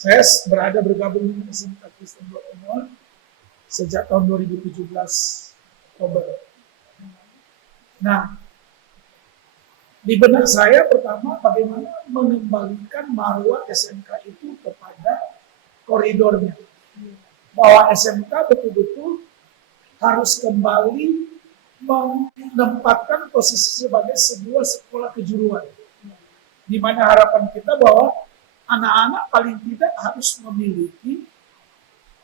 Saya bergabung dengan SMK Kristen Dua Temuan sejak tahun 2017 Oktober. Nah, di benak saya pertama bagaimana mengembalikan marwah SMK itu kepada koridornya. Bahwa SMK betul-betul harus kembali menempatkan posisi sebagai sebuah sekolah kejuruan. Di mana harapan kita bahwa anak-anak paling tidak harus memiliki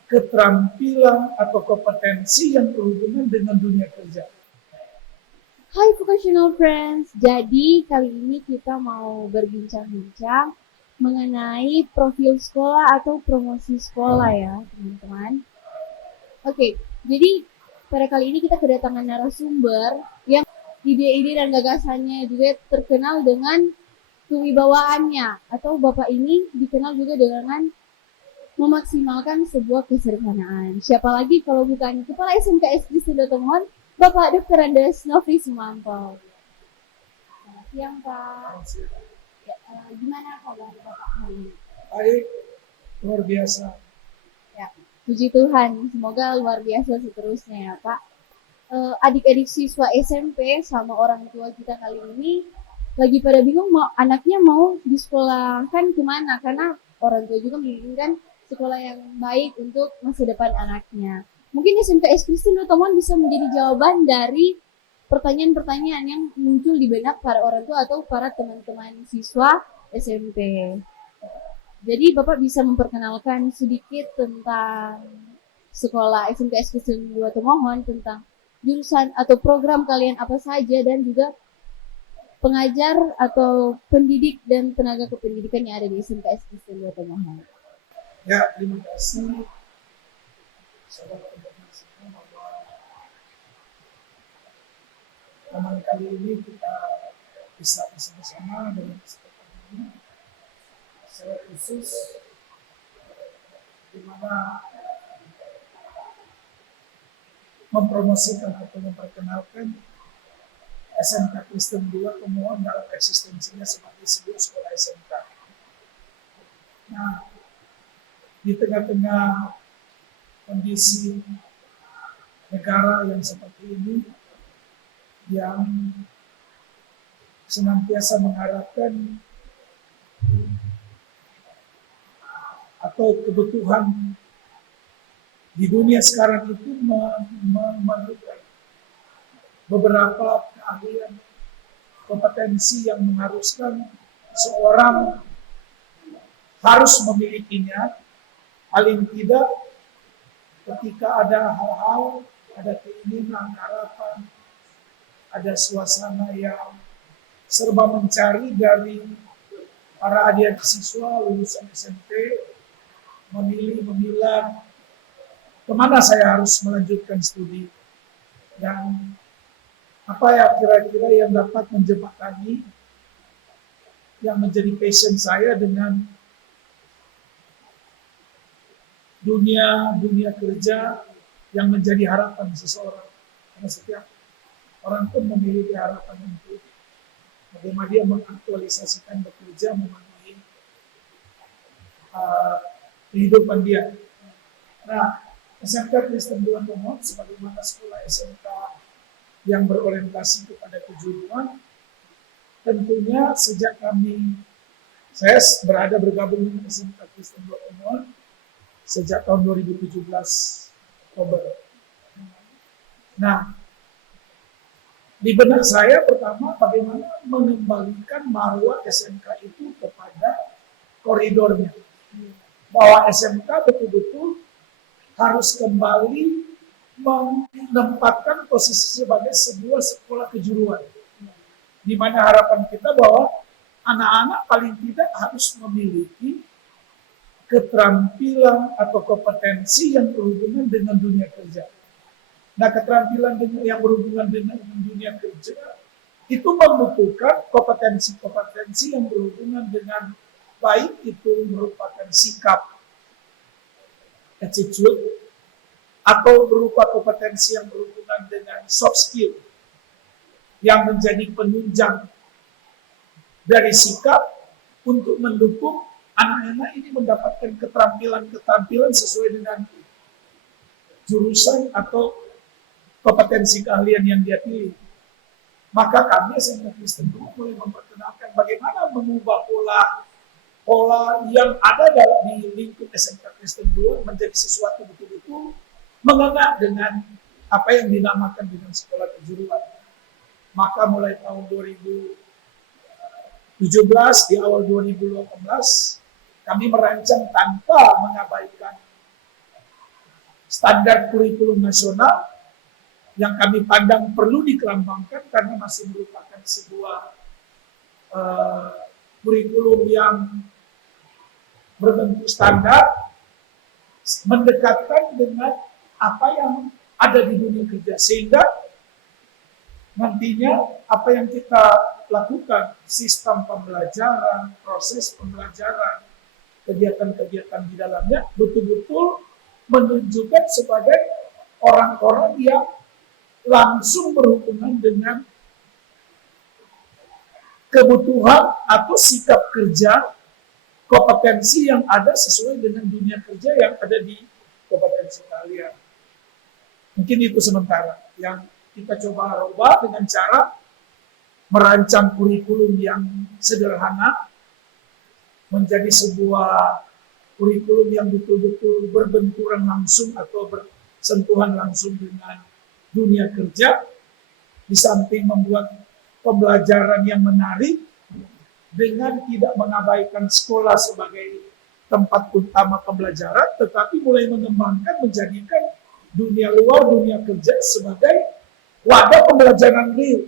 keterampilan atau kompetensi yang berhubungan dengan dunia kerja. Hai Vocational Friends, jadi kali ini kita mau berbincang-bincang mengenai profil sekolah atau promosi sekolah ya teman-teman. Oke, jadi pada kali ini kita kedatangan narasumber yang ide-ide dan gagasannya juga terkenal dengan kewibawaannya, atau Bapak ini dikenal juga dengan memaksimalkan sebuah kesederhanaan. Siapa lagi kalau bukan Kepala SMK SD Sudotomon, Bapak Dr. Andes Novi Sumanto. Selamat siang Pak. Ya, gimana kabar Bapak hari ini? Baik, luar biasa. Ya, puji Tuhan, semoga luar biasa seterusnya ya Pak. Adik-adik siswa SMP sama orang tua kita kali ini lagi pada bingung anaknya mau disekolahkan kemana, karena orang tua juga menginginkan sekolah yang baik untuk masa depan anaknya. Mungkin SMK Kristen Dua Temuan bisa menjadi jawaban dari pertanyaan-pertanyaan yang muncul di benak para orang tua atau para teman-teman siswa SMP. Jadi Bapak bisa memperkenalkan sedikit tentang sekolah SMK Kristen Dua Temuan, tentang jurusan atau program kalian apa saja, dan juga pengajar atau pendidik dan tenaga kependidikan yang ada di SMK Kristen Dua Temuan. Ya, terima kasih. Sahabat semua, bahwa kali ini kita bisa bersama-sama dengan kesempatan ini. Saya khusus di mana mempromosikan atau memperkenalkan SMK Kristen 2 Temuan dalam eksistensinya sebagai sebuah sekolah SMK. Nah, di tengah-tengah kondisi negara yang seperti ini, yang senantiasa mengharapkan atau kebutuhan di dunia sekarang itu memerlukan beberapa keahlian, kompetensi yang mengharuskan seorang harus memilikinya. Paling tidak ketika ada hal-hal, ada keinginan, harapan, ada suasana yang serba mencari dari para adik siswa lulusan SMP, memilah kemana saya harus melanjutkan studi, dan apa ya kira-kira yang dapat menjembatani yang menjadi passion saya dengan dunia kerja yang menjadi harapan seseorang. Karena setiap orang pun memiliki harapan untuk bagaimana dia mengaktualisasikan bekerja memenuhi kehidupan dia. Nah, SMK Kristen Dua Temuan sebagaimana sekolah SMK yang berorientasi kepada kejuruan, tentunya sejak saya bergabung dengan SMK Kristen Dua Temuan sejak tahun 2017 Oktober. Nah, di benak saya pertama bagaimana mengembalikan marwah SMK itu kepada koridornya. Bahwa SMK betul-betul harus kembali menempatkan posisi sebagai sebuah sekolah kejuruan. Di mana harapan kita bahwa anak-anak paling tidak harus memiliki keterampilan atau kompetensi yang berhubungan dengan dunia kerja. Nah, keterampilan yang berhubungan dengan dunia kerja itu membutuhkan kompetensi-kompetensi yang berhubungan dengan baik itu merupakan sikap, attitude, atau berupa kompetensi yang berhubungan dengan soft skill yang menjadi penunjang dari sikap untuk mendukung anak-anak ini mendapatkan keterampilan-keterampilan sesuai dengan jurusan atau kompetensi keahlian yang dia pilih. Maka kami SMK Kristen dulu mulai memperkenalkan bagaimana mengubah pola yang ada di lingkup SMK Kristen 2 menjadi sesuatu betul-betul mengena dengan apa yang dinamakan dengan sekolah kejuruan. Maka mulai tahun 2017 di awal 2018 kami merancang tanpa mengabaikan standar kurikulum nasional yang kami pandang perlu dikembangkan karena masih merupakan sebuah kurikulum yang berbentuk standar, mendekatkan dengan apa yang ada di dunia kerja, sehingga nantinya apa yang kita lakukan, sistem pembelajaran, proses pembelajaran, kegiatan-kegiatan di dalamnya betul-betul menunjukkan sebagai orang-orang yang langsung berhubungan dengan kebutuhan atau sikap kerja, kompetensi yang ada sesuai dengan dunia kerja yang ada di kompetensi kalian. Mungkin itu sementara yang kita coba rubah dengan cara merancang kurikulum yang sederhana menjadi sebuah kurikulum yang betul-betul berbenturan langsung atau bersentuhan langsung dengan dunia kerja, di samping membuat pembelajaran yang menarik dengan tidak mengabaikan sekolah sebagai tempat utama pembelajaran, tetapi mulai mengembangkan menjadikan dunia luar, dunia kerja sebagai wadah pembelajaran real.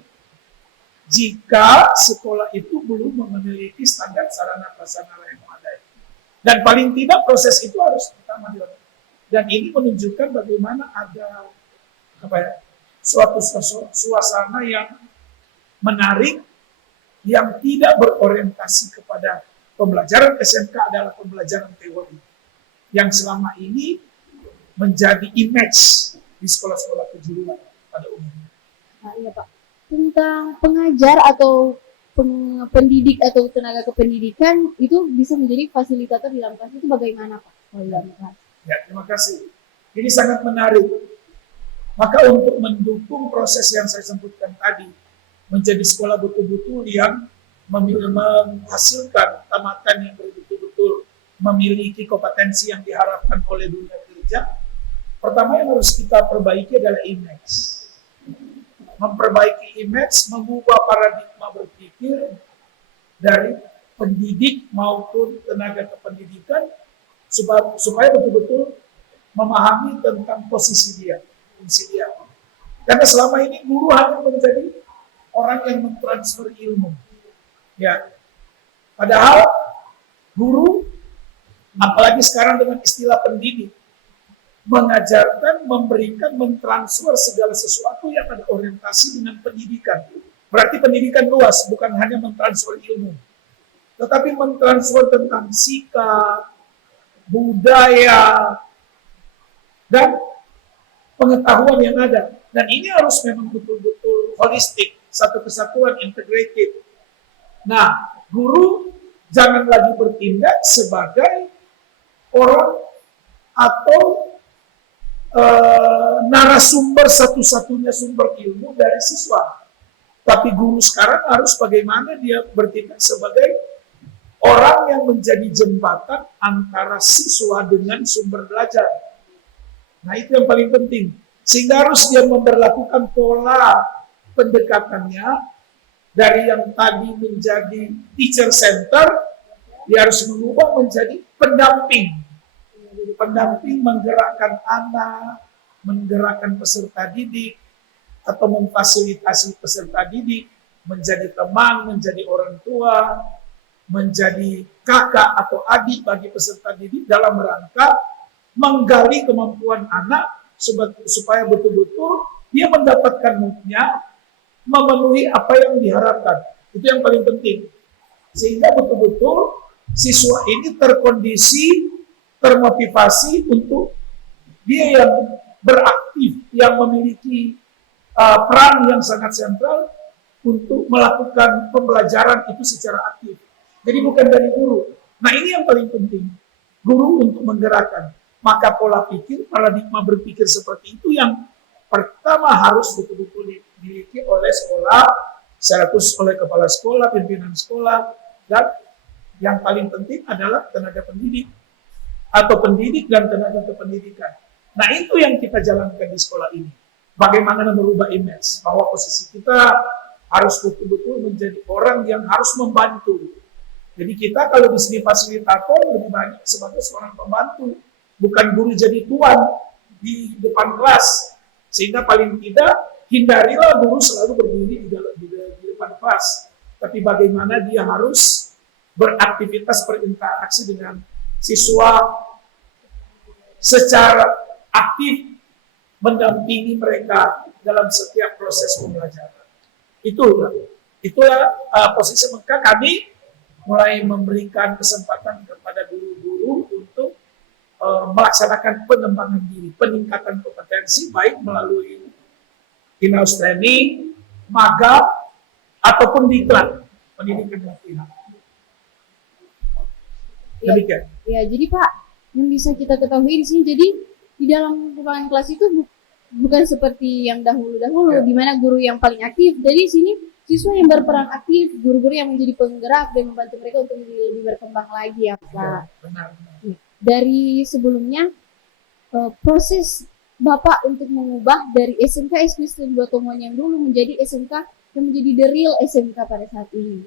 Jika sekolah itu belum memiliki standar sarana prasarana yang memadai. Dan paling tidak proses itu harus pertama dilakukan. Dan ini menunjukkan bagaimana ada suatu suasana yang menarik, yang tidak berorientasi kepada pembelajaran SMK adalah pembelajaran teori. Yang selama ini menjadi image di sekolah-sekolah kejuruan pada umumnya. Nah, iya Pak. Tentang pengajar atau pendidik atau tenaga kependidikan itu bisa menjadi fasilitator di dalam kelas itu bagaimana Pak? Ya, terima kasih. Ini sangat menarik. Maka untuk mendukung proses yang saya sebutkan tadi, menjadi sekolah betul-betul yang menghasilkan tamatan yang betul-betul memiliki kompetensi yang diharapkan oleh dunia kerja, pertama yang harus kita perbaiki adalah image. Memperbaiki image, mengubah paradigma berpikir dari pendidik maupun tenaga kependidikan supaya betul-betul memahami tentang posisi dia, fungsi dia. Karena selama ini guru hanya menjadi orang yang mentransfer ilmu. Ya. Padahal guru, apalagi sekarang dengan istilah pendidik, mengajarkan, memberikan, mentransfer segala sesuatu yang ada orientasi dengan pendidikan. Berarti pendidikan luas, bukan hanya mentransfer ilmu, tetapi mentransfer tentang sikap, budaya, dan pengetahuan yang ada. Dan ini harus memang betul-betul holistik, satu kesatuan, integrated. Nah, guru jangan lagi bertindak sebagai orang atau narasumber satu-satunya sumber ilmu dari siswa. Tapi guru sekarang harus bagaimana dia bertindak sebagai orang yang menjadi jembatan antara siswa dengan sumber belajar. Nah, itu yang paling penting. Sehingga harus dia memperlakukan pola pendekatannya dari yang tadi menjadi teacher center, dia harus mengubah menjadi pendamping. Pendamping menggerakkan anak, menggerakkan peserta didik, atau memfasilitasi peserta didik, menjadi teman, menjadi orang tua, menjadi kakak atau adik bagi peserta didik dalam rangka menggali kemampuan anak supaya betul-betul dia mendapatkan moodnya, memenuhi apa yang diharapkan. Itu yang paling penting. Sehingga betul-betul siswa ini terkondisi, termotivasi untuk dia yang beraktif, yang memiliki peran yang sangat sentral untuk melakukan pembelajaran itu secara aktif. Jadi bukan dari guru, Nah ini yang paling penting, guru untuk menggerakkan. Maka pola pikir, paradigma berpikir seperti itu yang pertama harus betul-betul dimiliki oleh sekolah, secara khusus oleh kepala sekolah, pimpinan sekolah, dan yang paling penting adalah tenaga pendidik atau pendidik dan tenaga kependidikan. Nah itu yang kita jalankan di sekolah ini. Bagaimana merubah image bahwa posisi kita harus betul-betul menjadi orang yang harus membantu. Jadi kita kalau di sini fasilitator lebih banyak sebagai seorang pembantu, bukan guru jadi tuan di depan kelas. Sehingga paling tidak hindarilah guru selalu berdiri di depan kelas. Tapi bagaimana dia harus beraktivitas berinteraksi dengan siswa secara aktif, mendampingi mereka dalam setiap proses pembelajaran. Itulah posisi maka kami mulai memberikan kesempatan kepada guru-guru untuk melaksanakan pengembangan diri, peningkatan kompetensi baik melalui in-house training, magang, ataupun diklat pendidikan latihan. Demikian. Ya, jadi Pak, yang bisa kita ketahui di sini, jadi di dalam ruangan kelas itu bukan seperti yang dahulu-dahulu, di mana guru yang paling aktif. Dari sini siswa yang berperan aktif, guru-guru yang menjadi penggerak dan membantu mereka untuk lebih berkembang lagi ya Pak. Ya, benar. Dari sebelumnya proses Bapak untuk mengubah dari SMK SD Kristen 2 Tonguan yang dulu menjadi SMK yang menjadi the real SMK pada saat ini.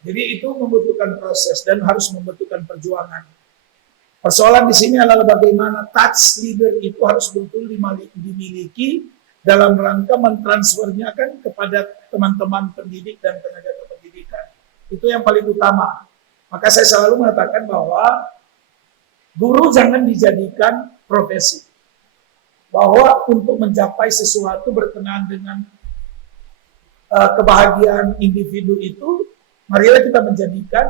Jadi itu membutuhkan proses dan harus membutuhkan perjuangan. Persoalan di sini adalah bagaimana touch leader itu harus betul dimiliki dalam rangka mentransfernya kan kepada teman-teman pendidik dan tenaga kependidikan. Itu yang paling utama. Maka saya selalu mengatakan bahwa guru jangan dijadikan profesi. Bahwa untuk mencapai sesuatu berkenaan dengan kebahagiaan individu itu, marilah kita menjadikan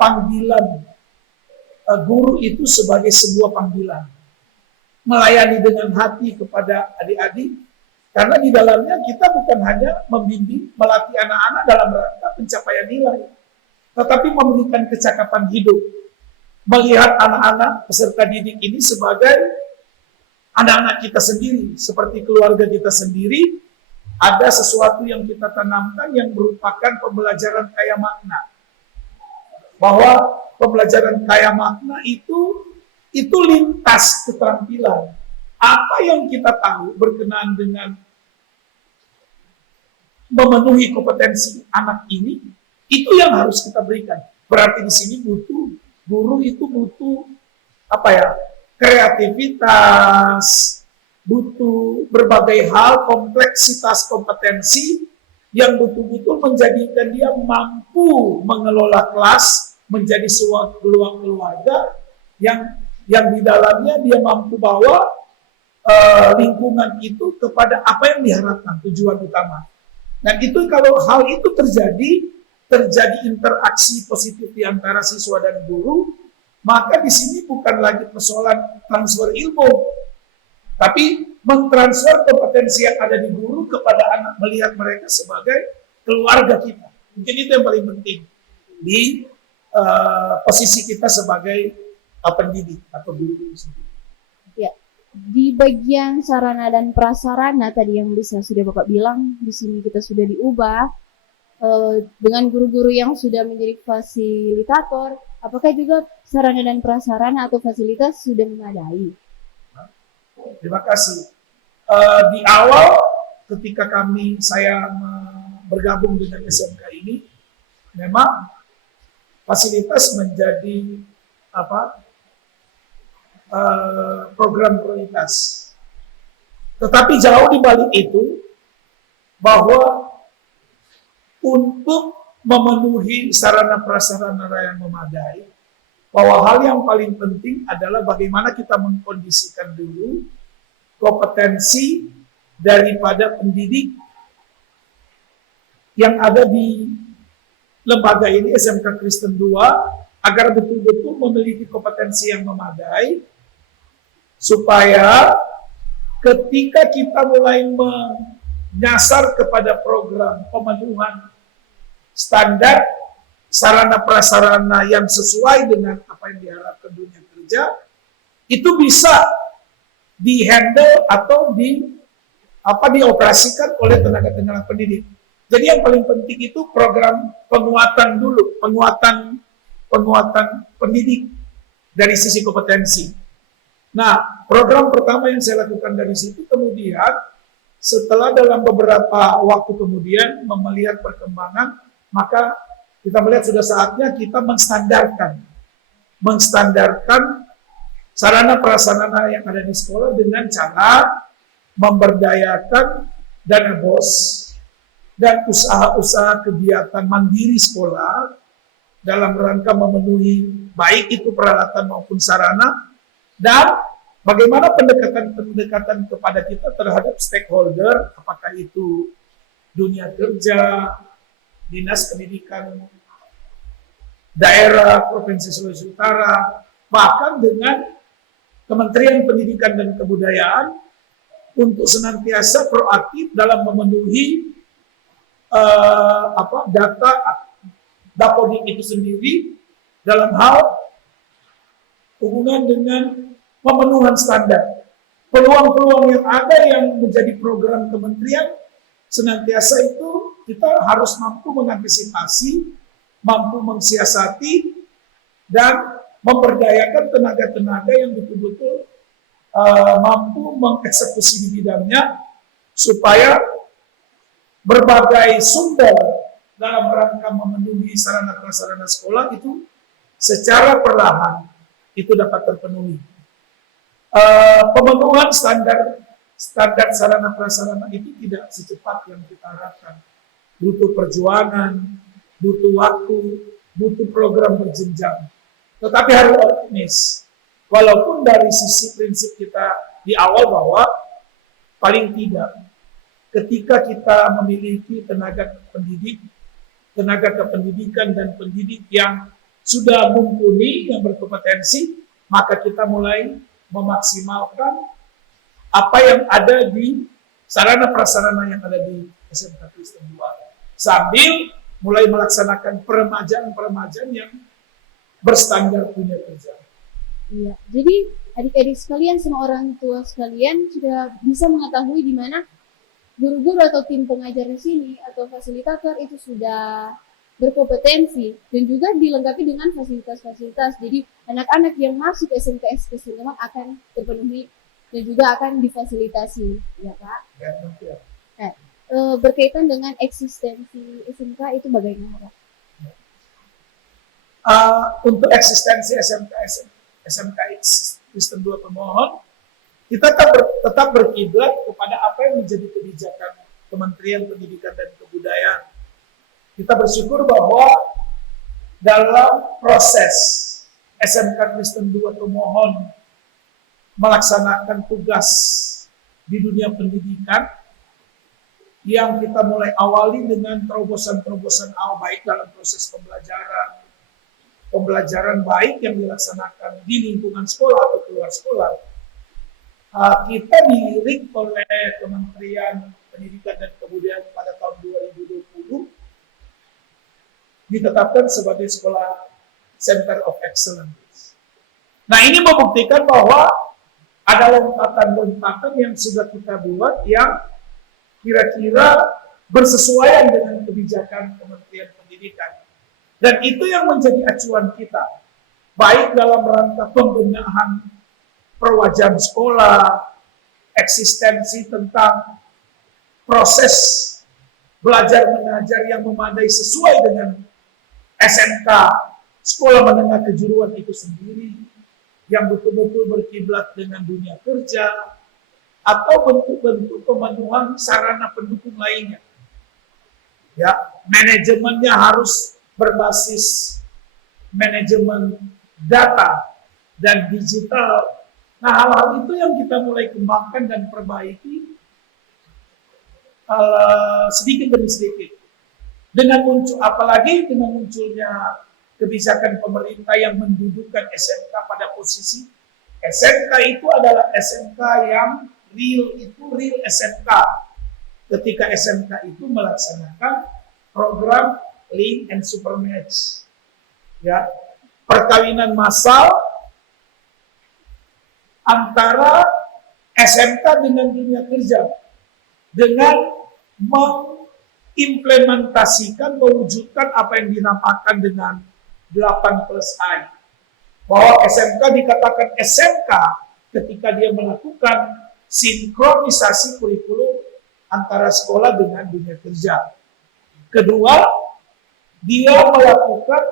panggilan guru itu sebagai sebuah panggilan. Melayani dengan hati kepada adik-adik, karena di dalamnya kita bukan hanya membimbing, melatih anak-anak dalam rangka pencapaian nilai, tetapi memberikan kecakapan hidup. Melihat anak-anak peserta didik ini sebagai anak-anak kita sendiri, seperti keluarga kita sendiri, ada sesuatu yang kita tanamkan yang merupakan pembelajaran kaya makna. Bahwa pembelajaran kaya makna itu lintas keterampilan. Apa yang kita tahu berkenaan dengan memenuhi kompetensi anak ini, itu yang harus kita berikan. Berarti di sini guru itu butuh kreativitas, butuh berbagai hal, kompleksitas kompetensi yang betul-betul menjadikan dia mampu mengelola kelas menjadi suatu keluarga yang di dalamnya dia mampu bawa lingkungan itu kepada apa yang diharapkan, tujuan utama. Dan itu kalau hal itu terjadi interaksi positif di antara siswa dan guru, maka di sini bukan lagi persoalan transfer ilmu, tapi mentransfer kompetensi yang ada di guru kepada anak, melihat mereka sebagai keluarga kita. Mungkin itu yang paling penting di posisi kita sebagai pendidik atau guru sendiri. Ya, di bagian sarana dan prasarana tadi yang bisa sudah Bapak bilang, di sini kita sudah diubah dengan guru-guru yang sudah menjadi fasilitator. Apakah juga sarana dan prasarana atau fasilitas sudah memadai? Terima kasih. Di awal ketika saya bergabung dengan SMK ini, memang fasilitas menjadi program prioritas. Tetapi jauh di balik itu, bahwa untuk memenuhi sarana prasarana yang memadai, bahwa hal yang paling penting adalah bagaimana kita mengkondisikan dulu kompetensi daripada pendidik yang ada di lembaga ini, SMK Kristen 2, agar betul-betul memiliki kompetensi yang memadai, supaya ketika kita mulai menyasar kepada program pemenuhan standar sarana prasarana yang sesuai dengan apa yang diharapkan dunia kerja, itu bisa dihandle atau dioperasikan oleh tenaga pendidik. Jadi yang paling penting itu program penguatan dulu, penguatan pendidik dari sisi kompetensi. Nah, program pertama yang saya lakukan dari situ, kemudian setelah dalam beberapa waktu kemudian melihat perkembangan, maka kita melihat sudah saatnya kita menstandarkan sarana prasarana yang ada di sekolah dengan cara memberdayakan dana BOS dan usaha-usaha kegiatan mandiri sekolah dalam rangka memenuhi baik itu peralatan maupun sarana, dan bagaimana pendekatan kepada kita terhadap stakeholder, apakah itu dunia kerja, dinas pendidikan daerah Provinsi Sulawesi Utara, bahkan dengan Kementerian Pendidikan dan Kebudayaan, untuk senantiasa proaktif dalam memenuhi data Dapodik itu sendiri dalam hal hubungan dengan pemenuhan standar. Peluang-peluang yang ada yang menjadi program kementerian, senantiasa itu kita harus mampu mengantisipasi, mampu mensiasati, dan memberdayakan tenaga-tenaga yang betul-betul mampu mengeksekusi di bidangnya, supaya berbagai sumber dalam rangka memenuhi sarana prasarana sekolah itu secara perlahan itu dapat terpenuhi. Pemenuhan standar sarana prasarana itu tidak secepat yang kita harapkan. Butuh perjuangan, butuh waktu, butuh program berjenjang. Tetapi harus optimis. Walaupun dari sisi prinsip kita di awal bahwa paling tidak ketika kita memiliki tenaga kependidikan dan pendidik yang sudah mumpuni, yang berkompetensi, maka kita mulai memaksimalkan apa yang ada di sarana prasarana yang ada di SMK Kristen 2, sambil mulai melaksanakan peremajaan yang berstandar dunia kerja. Iya, jadi adik-adik sekalian, semua orang tua sekalian sudah bisa mengetahui di mana guru-guru atau tim pengajar di sini atau fasilitator itu sudah berkompetensi dan juga dilengkapi dengan fasilitas-fasilitas. Jadi anak-anak yang masuk SMK Kristen akan terpenuhi dan juga akan difasilitasi, ya Pak. Ya. Nah, berkaitan dengan eksistensi SMK itu bagaimana, Pak? Untuk eksistensi SMK Kristen 2 pemohon, kita tetap berkiblat kepada apa yang menjadi kebijakan Kementerian Pendidikan dan Kebudayaan. Kita bersyukur bahwa dalam proses SMK Kristen 2 pemohon melaksanakan tugas di dunia pendidikan, yang kita mulai awali dengan terobosan-terobosan awal, baik dalam proses pembelajaran baik yang dilaksanakan di lingkungan sekolah atau keluar sekolah. Kita dilirik oleh Kementerian Pendidikan dan Kebudayaan pada tahun 2020 ditetapkan sebagai sekolah Center of Excellence. Nah, ini membuktikan bahwa ada lompatan-lompatan yang sudah kita buat yang kira-kira bersesuaian dengan kebijakan Kementerian Pendidikan. Dan itu yang menjadi acuan kita, baik dalam rangka pembenahan perwajahan sekolah, eksistensi tentang proses belajar mengajar yang memadai sesuai dengan SMK, sekolah menengah kejuruan itu sendiri, yang betul-betul berkiblat dengan dunia kerja, atau bentuk-bentuk pemenuhan sarana pendukung lainnya. Ya, manajemennya harus berbasis manajemen data dan digital. Nah, hal-hal itu yang kita mulai kembangkan dan perbaiki sedikit demi sedikit. Apalagi dengan munculnya kebijakan pemerintah yang mendudukkan SMK pada posisi SMK itu adalah SMK yang real SMK. Ketika SMK itu melaksanakan program link and supermatch. Ya, perkawinan massal antara SMK dengan dunia kerja dengan mengimplementasikan, mewujudkan apa yang dinamakan dengan 8+I. Bahwa SMK dikatakan SMK ketika dia melakukan sinkronisasi kurikulum antara sekolah dengan dunia kerja. Kedua, dia melakukan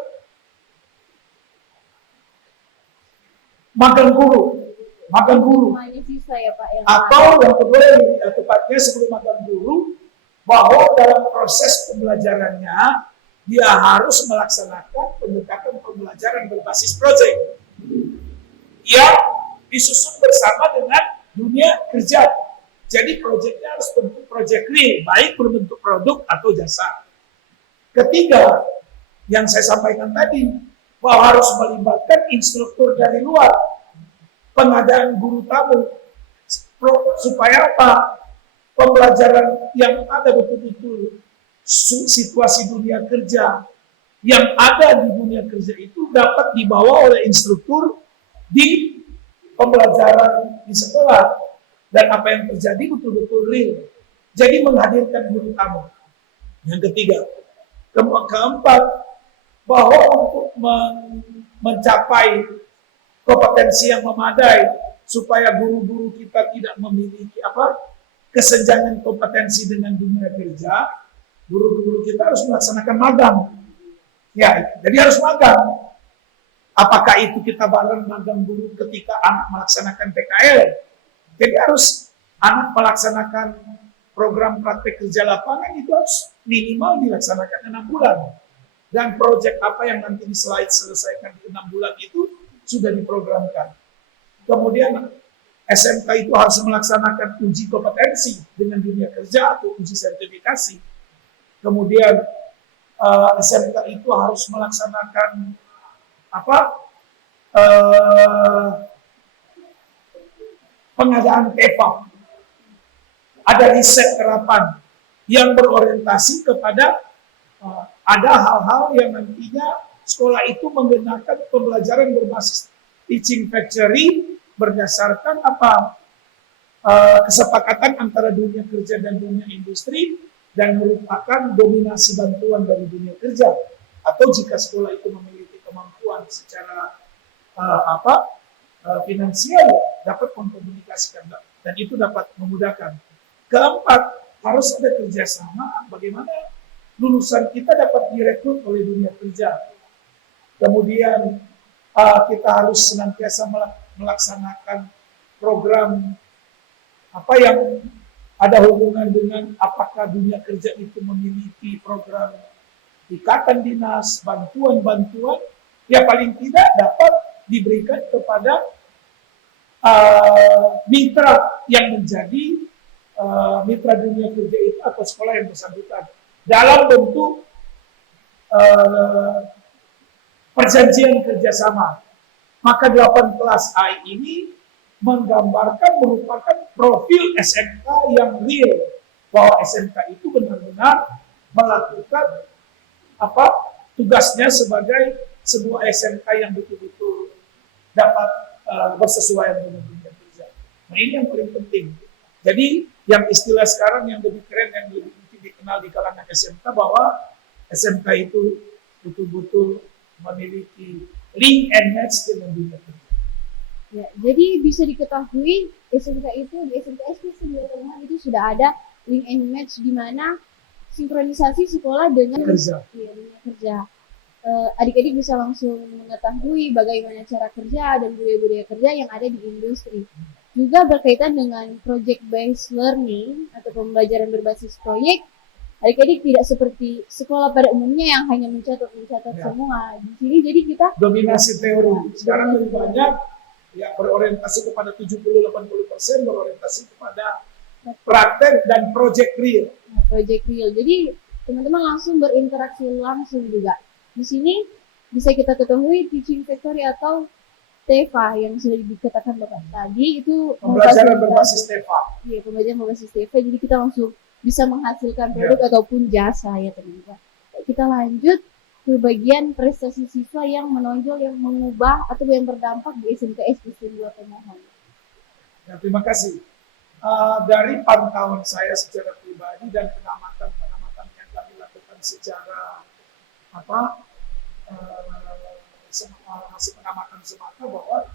magang guru. Mahasiswa ya Pak yang Atau yang kedua yang tepatnya sebelum magang guru, bahwa dalam proses pembelajarannya dia harus melaksanakan pendekatan pembelajaran berbasis proyek yang disusun bersama dengan dunia kerja. Jadi proyeknya harus bentuk proyek real, baik berbentuk produk atau jasa. Ketiga, yang saya sampaikan tadi, bahwa harus melibatkan instruktur dari luar, pengadaan guru tamu, supaya apa? Pembelajaran yang ada betul-betul situasi dunia kerja yang ada di dunia kerja itu dapat dibawa oleh instruktur di pembelajaran di sekolah, dan apa yang terjadi betul-betul real. Jadi menghadirkan guru tamu. Yang ketiga, keempat, bahwa untuk mencapai kompetensi yang memadai supaya guru-guru kita tidak memiliki kesenjangan kompetensi dengan dunia kerja, guru-guru kita harus melaksanakan magang. Ya, jadi harus magang. Apakah itu kita bareng magang guru ketika anak melaksanakan PKL? Jadi harus anak melaksanakan program praktek kerja lapangan itu harus minimal dilaksanakan 6 bulan. Dan proyek apa yang nanti diselesaikan di 6 bulan itu sudah diprogramkan. Kemudian SMK itu harus melaksanakan uji kompetensi dengan dunia kerja atau uji sertifikasi. Kemudian SMK itu harus melaksanakan pengadaan TEFA. Ada riset terapan yang berorientasi kepada ada hal-hal yang nantinya sekolah itu menggunakan pembelajaran berbasis teaching factory berdasarkan kesepakatan antara dunia kerja dan dunia industri, dan merupakan dominasi bantuan dari dunia kerja. Atau jika sekolah itu memiliki kemampuan secara finansial, dapat mengkomunikasikan dan itu dapat memudahkan. Keempat, harus ada kerjasama bagaimana lulusan kita dapat direkrut oleh dunia kerja. Kemudian kita harus senantiasa melaksanakan program yang ada hubungan dengan apakah dunia kerja itu memiliki program ikatan dinas, bantuan-bantuan, ya paling tidak dapat diberikan kepada mitra yang menjadi mitra dunia kerja itu atau sekolah yang bersangkutan dalam bentuk perjanjian kerjasama. Maka 8+I ini menggambarkan, merupakan profil SMK yang real, bahwa SMK itu benar-benar melakukan tugasnya sebagai sebuah SMK yang betul-betul dapat bersesuaian dengan dunia kerja. Nah, ini yang paling penting. Jadi yang istilah sekarang yang lebih keren, yang lebih mungkin dikenal di kalangan SMK, bahwa SMK itu betul-betul memiliki link and match dengan dunia kerja. Ya, jadi bisa diketahui SMK itu di SMK 9 itu sudah ada link and match di mana sinkronisasi sekolah dengan kerja. Dunia kerja. Adik-adik bisa langsung mengetahui bagaimana cara kerja dan budaya-budaya kerja yang ada di industri. Juga berkaitan dengan project based learning atau pembelajaran berbasis proyek. Adik-adik tidak seperti sekolah pada umumnya yang hanya mencatat semua. Di sini jadi kita dominasi teori. Sekarang lebih banyak ya berorientasi kepada 70-80% berorientasi kepada praktek dan project real. Project real. Jadi teman-teman langsung berinteraksi langsung juga. Di sini bisa kita ketahui teaching factory atau TEFA yang sudah dikatakan Bapak tadi itu pembelajaran berbasis TEFA. Iya, pembelajaran berbasis TEFA. Jadi kita langsung bisa menghasilkan produk ataupun jasa ya teman-teman. kita lanjut ke bagian prestasi siswa yang menonjol, yang mengubah atau yang berdampak di SMK SDN 2 Pemohon. Ya, terima kasih. Dari pantauan saya secara pribadi dan pengamatan-pengamatan yang kami lakukan secara masih pengamatan semata, bahwa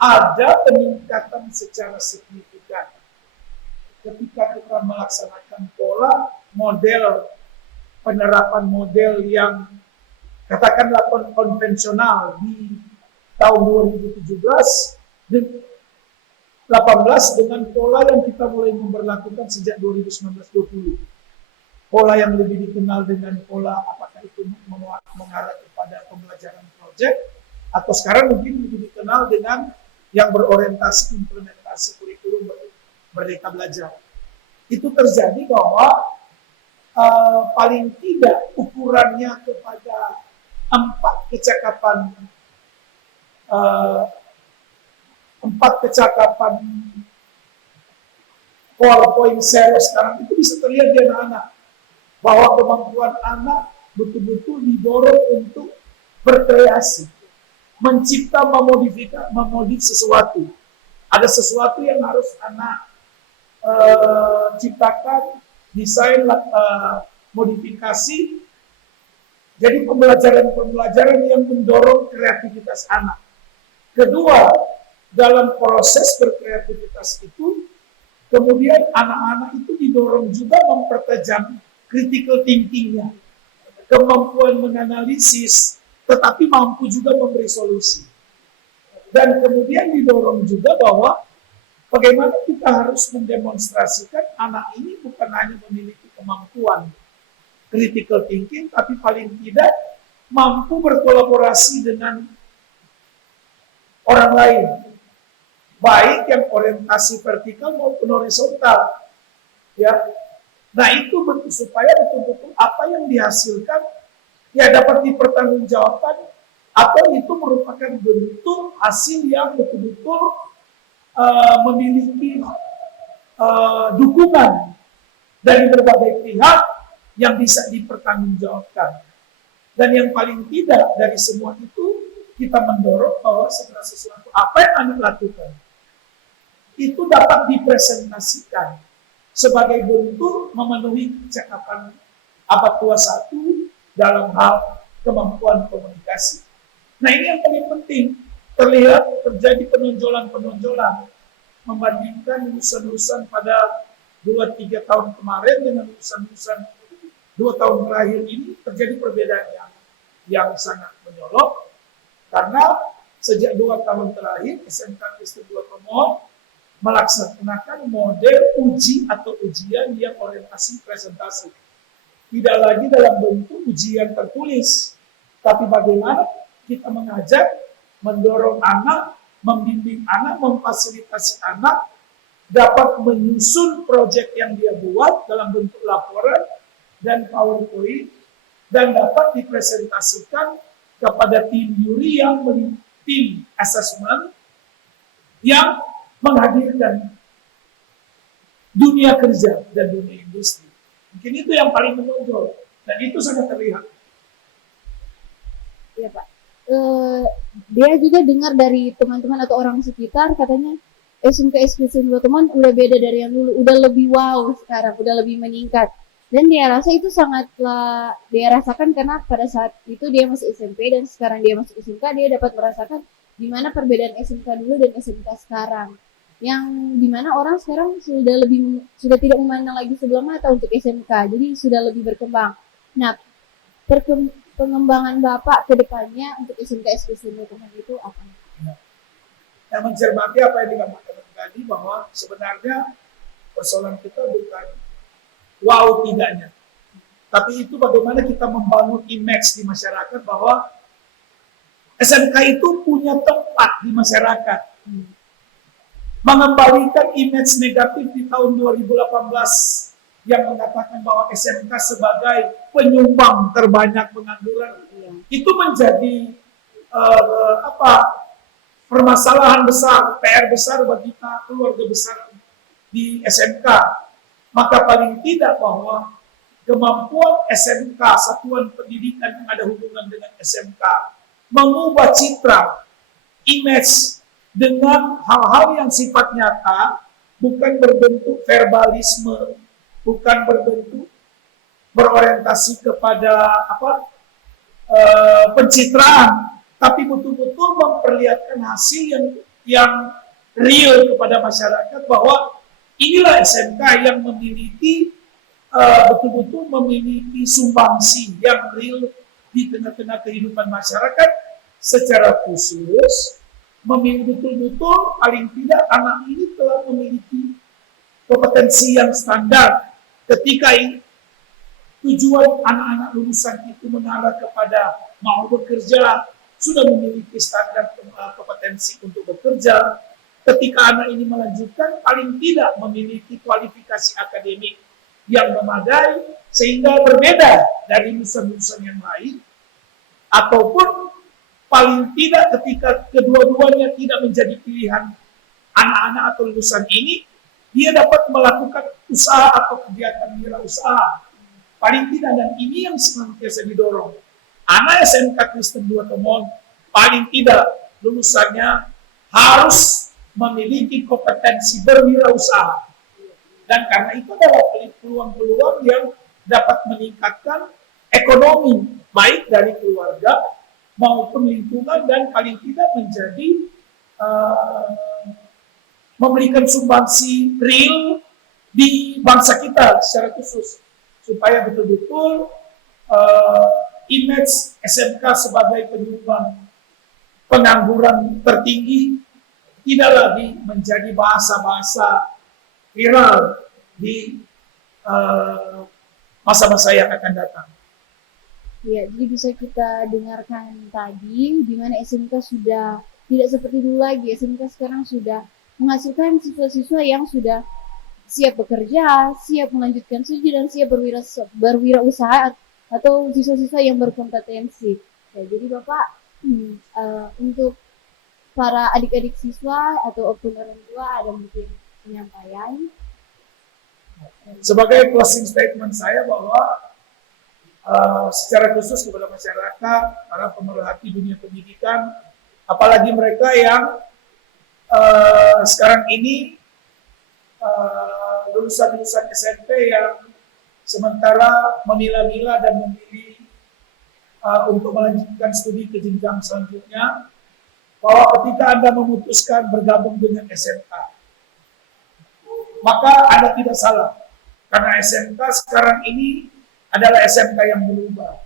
ada peningkatan secara signifikan ketika kita melaksanakan pola model penerapan model yang katakanlah konvensional di tahun 2017 dan 18 dengan pola yang kita mulai memberlakukan sejak 2019-20. Pola yang lebih dikenal dengan pola apakah itu mengarah kepada pembelajaran proyek, atau sekarang mungkin lebih dikenal dengan yang berorientasi implementasi kurikulum Merdeka Belajar. Itu terjadi bahwa paling tidak ukurannya kepada 4 kecakapan 4.0 sekarang itu bisa terlihat di anak-anak, bahwa kemampuan anak betul-betul didorong untuk berkreasi, mencipta, memodif sesuatu. Ada sesuatu yang harus anak ciptakan, desain, modifikasi. Jadi pembelajaran yang mendorong kreativitas anak. Kedua, dalam proses berkreativitas itu, kemudian anak-anak itu didorong juga mempertajam critical thinking-nya, kemampuan menganalisis, tetapi mampu juga memberi solusi. Dan kemudian didorong juga bahwa bagaimana kita harus mendemonstrasikan anak ini bukan hanya memiliki kemampuan critical thinking, tapi paling tidak mampu berkolaborasi dengan orang lain, baik yang orientasi vertikal maupun horizontal. Ya, nah itu supaya betul-betul apa yang dihasilkan ya dapat dipertanggungjawabkan, atau itu merupakan bentuk hasil yang betul-betul memiliki dukungan dari berbagai pihak yang bisa dipertanggungjawabkan. Dan yang paling tidak dari semua itu, kita mendorong bahwa segala sesuatu apa yang Anda lakukan itu dapat dipresentasikan sebagai bentuk memenuhi kecakapan abad 21 dalam hal kemampuan komunikasi. Nah, ini yang paling penting. Terlihat terjadi penonjolan-penonjolan membandingkan lulusan-lulusan pada 2-3 tahun kemarin dengan lulusan-lulusan 2 tahun terakhir ini. Terjadi perbedaan yang sangat menyolok, karena sejak 2 tahun terakhir SMK SDN 2 Pemohon melaksanakan model uji atau ujian yang orientasi presentasi. Tidak lagi dalam bentuk ujian tertulis, tapi bagaimana kita mengajak, mendorong anak, membimbing anak, memfasilitasi anak dapat menyusun proyek yang dia buat dalam bentuk laporan dan PowerPoint, dan dapat dipresentasikan kepada tim juri yang tim assessment yang menghadirkan dunia kerja dan dunia industri. Mungkin itu yang paling menonjol, dan itu sangat terlihat. Iya Pak. Dia juga dengar dari teman-teman atau orang sekitar, katanya SMK SDN 2 Pemohon udah beda dari yang dulu, udah lebih wow sekarang, udah lebih meningkat. Dan dia rasa itu sangatlah dia rasakan, karena pada saat itu dia masih SMP dan sekarang dia masuk SMK, dia dapat merasakan di mana perbedaan SMK dulu dan SMK sekarang. Yang dimana orang sekarang sudah tidak memandang lagi sebelah mata untuk SMK, jadi sudah lebih berkembang. Nah, pengembangan Bapak ke depannya untuk SMK SDN 2 Pemohon itu apa? Yang mencermati apa yang dikatakan tadi, bahwa sebenarnya persoalan kita bukan wow tidaknya, tapi itu bagaimana kita membangun image di masyarakat bahwa SMK itu punya tempat di masyarakat. Mengembalikan image negatif di tahun 2018 yang mengatakan bahwa SMK sebagai penyumbang terbanyak pengangguran, itu menjadi permasalahan besar, PR besar bagi keluarga besar di SMK. Maka paling tidak bahwa kemampuan SMK, satuan pendidikan yang ada hubungan dengan SMK, mengubah citra, image dengan hal-hal yang sifat nyata, bukan berbentuk verbalisme, bukan berbentuk berorientasi kepada pencitraan, tapi betul-betul memperlihatkan hasil yang real kepada masyarakat bahwa inilah SMK yang memiliki betul-betul memiliki sumbangsi yang real di tengah-tengah kehidupan masyarakat, secara khusus memiliki betul-betul paling tidak anak ini telah memiliki kompetensi yang standar ketika tujuan anak-anak lulusan itu mengarah kepada mau bekerja, sudah memiliki standar kompetensi untuk bekerja. Ketika anak ini melanjutkan, paling tidak memiliki kualifikasi akademik yang memadai, sehingga berbeda dari lulusan-lulusan yang lain, ataupun paling tidak ketika kedua-duanya tidak menjadi pilihan anak-anak atau lulusan ini, dia dapat melakukan usaha atau kegiatan wirausaha. Paling tidak, dan ini yang senantiasa didorong. Anak SMK Kristen 2 Tomohon, paling tidak lulusannya harus memiliki kompetensi berwirausaha. Dan karena itu adalah peluang-peluang yang dapat meningkatkan ekonomi, baik dari keluarga maupun lingkungan, dan paling tidak menjadi memberikan sumbangsi real di bangsa kita secara khusus, supaya betul-betul image SMK sebagai penyumbang pengangguran tertinggi tidak lagi menjadi bahasa-bahasa viral di masa-masa yang akan datang. Ya, jadi bisa kita dengarkan tadi di mana SMK sudah tidak seperti dulu lagi. SMK sekarang sudah menghasilkan siswa-siswa yang sudah siap bekerja, siap melanjutkan studi, dan siap berwirausaha, atau siswa-siswa yang berkompetensi. Ya, jadi Bapak, untuk para adik-adik siswa atau orang tua ada mungkin penyampaian? Sebagai closing statement saya bahwa secara khusus kepada masyarakat, para pemerhati dunia pendidikan, apalagi mereka yang sekarang ini lulusan-lulusan SMP yang sementara memilah-milah dan memilih untuk melanjutkan studi ke jenjang selanjutnya, bahwa ketika Anda memutuskan bergabung dengan SMK, maka Anda tidak salah. Karena SMK sekarang ini adalah SMK yang berubah.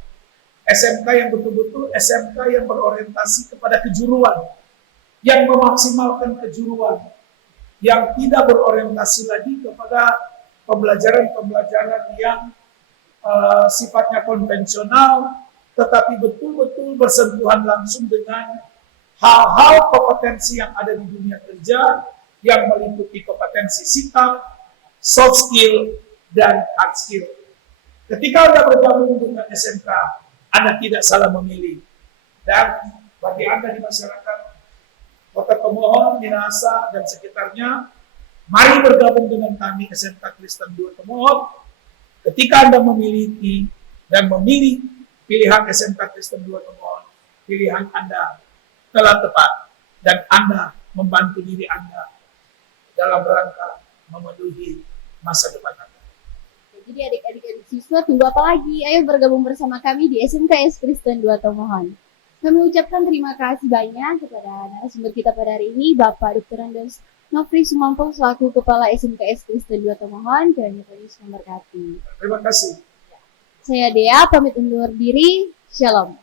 SMK yang betul-betul SMK yang berorientasi kepada kejuruan, yang memaksimalkan kejuruan, yang tidak berorientasi lagi kepada pembelajaran-pembelajaran yang sifatnya konvensional, tetapi betul-betul bersentuhan langsung dengan hal-hal kompetensi yang ada di dunia kerja, yang meliputi kompetensi sikap, soft skill, dan hard skill. Ketika Anda bergabung dengan SMK, Anda tidak salah memilih. Dan bagi Anda di masyarakat Kota Tomohon, Minahasa, dan sekitarnya, mari bergabung dengan kami SMK Kristen 2 Tomohon. Ketika Anda memiliki dan memilih pilihan SMK Kristen 2 Tomohon, pilihan Anda telah tepat, dan Anda membantu diri Anda dalam rangka memenuhi masa depan Anda. Jadi adik-adik siswa, tunggu apa lagi? Ayo bergabung bersama kami di SMKS Kristen 2 Tomohon. Kami ucapkan terima kasih banyak kepada narasumber kita pada hari ini, Bapak Dr. Andes Nofri Sumampong selaku Kepala SMKS Kristen 2 Tomohon. Kiranya Tuhan Yesus memberkati. Terima kasih. Saya Dea, pamit undur diri. Shalom.